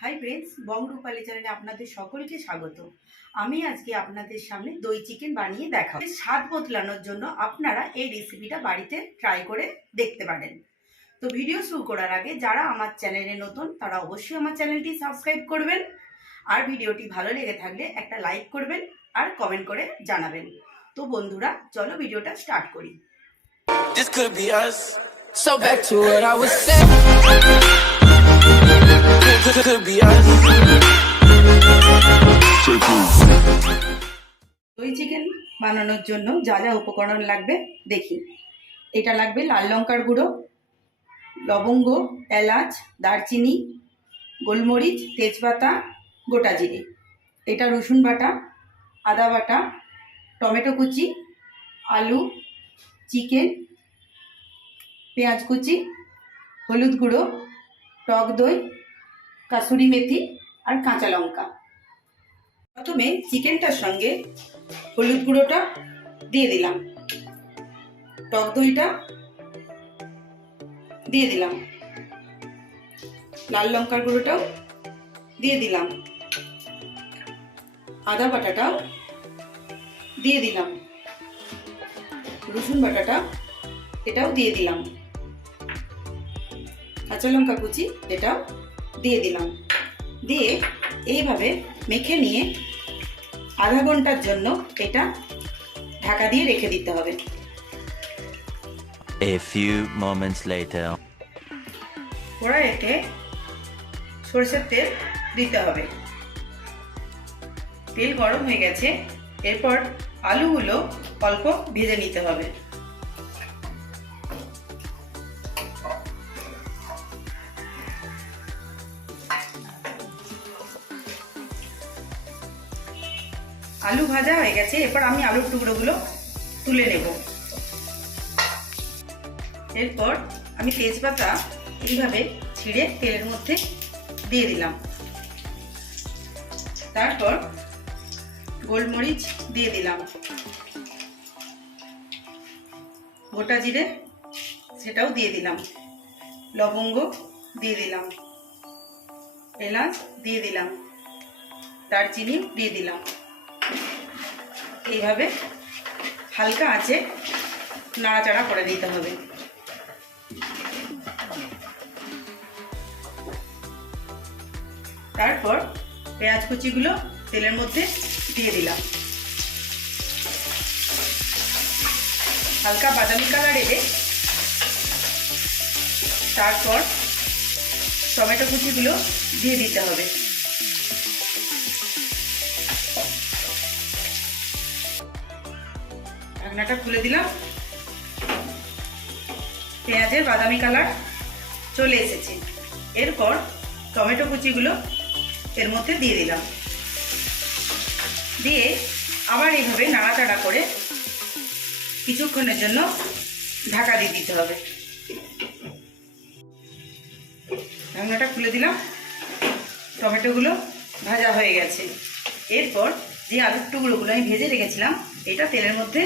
Hi friends, বং রূপালি চ্যানেলে আপনাদের সকলকে স্বাগত। আমি আজকে আপনাদের সামনে দই চিকেন বানিয়ে দেখাবো। স্বাদ বদলানোর জন্য আপনারা এই রেসিপিটা বাড়িতে ট্রাই করে দেখতে পারেন। তো ভিডিও শুরু করার আগে যারা আমার চ্যানেলে নতুন তারা অবশ্যই আমার চ্যানেলটি সাবস্ক্রাইব করবেন, আর ভিডিওটি ভালো লেগে থাকলে একটা লাইক করবেন আর কমেন্ট করে জানাবেন। তো বন্ধুরা, চলো ভিডিওটা স্টার্ট করি। This could be us. So back to what I was saying. Could be us. দই চিকেন বানানোর জন্য যা যা উপকরণ লাগবে দেখি। এটা লাগবে লাল লঙ্কার গুঁড়ো, লবঙ্গ, এলাচ, দারচিনি, গোলমরিচ, তেজপাতা, গোটা জিরে। এটা রসুন বাটা, আদা বাটা, টমেটো কুচি, আলু, চিকেন, পেঁয়াজ কুচি, হলুদ গুঁড়ো, টক দই, কাসুরি মেথি আর কাঁচা লঙ্কা। প্রথমে চিকেনটার সঙ্গে হলুদ গুঁড়োটা দিয়ে দিলাম, টক দইটা দিয়ে দিলাম, লাল লঙ্কার গুঁড়োটাও দিয়ে দিলাম, আদা বাটাটাও দিয়ে দিলাম, রসুন বাটাটা এটাও দিয়ে দিলাম, কাঁচা লঙ্কা কুচি এটাও দিয়ে দিলাম। দিয়ে এইভাবে মেখে নিয়ে আধা ঘন্টার জন্য এটা ঢাকা দিয়ে রেখে দিতে হবে। A few moments later. কড়াইতে সরষের তেল দিতে হবে। তেল গরম হয়ে গেছে, এরপর আলুগুলো অল্প ভেজে নিতে হবে। আলু ভাজা হয়ে গেছে, এরপর আমি আলুর টুকরোগুলো তুলে নেব। এরপর আমি তেজপাতা এইভাবে ছিঁড়ে তেলের মধ্যে দিয়ে দিলাম। তারপর গোলমরিচ দিয়ে দিলাম, গোটা জিরে সেটাও দিয়ে দিলাম, লবঙ্গ দিয়ে দিলাম, এলাচ দিয়ে দিলাম, দারচিনি দিয়ে দিলাম। এইভাবে হালকা আঁচে নাড়াচাড়া করে দিতে হবে। তারপর পেঁয়াজ কুচিগুলো তেলের মধ্যে দিয়ে দিলাম, হালকা বাদামি কালার এলে তারপর টমেটো কুচিগুলো দিয়ে দিতে হবে। ঢাকনাটা খুলে দিলাম। পেঁয়াজের বাদামি কালার চলে এসেছে, এরপর টমেটো কুচিগুলো এর মধ্যে দিয়ে দিলাম। দিয়ে আবার এইভাবে নাড়াচাড়া করে কিছুক্ষণের জন্য ঢাকা দিয়ে দিতে হবে। ঢাকনাটা খুলে দিলাম। টমেটোগুলো ভাজা হয়ে গেছে, এরপর যে আলুর টুকরোগুলো আমি ভেজে রেখেছিলাম এটা তেলের মধ্যে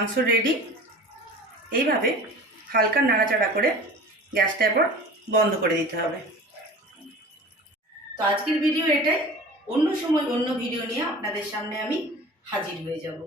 মাংস রেডি। এইভাবে হালকা নাড়াচাড়া করে গ্যাসটা এবার বন্ধ করে দিতে হবে। তো আজকের ভিডিও এটাই। অন্য সময় অন্য ভিডিও নিয়ে আপনাদের সামনে আমি হাজির হয়ে যাব।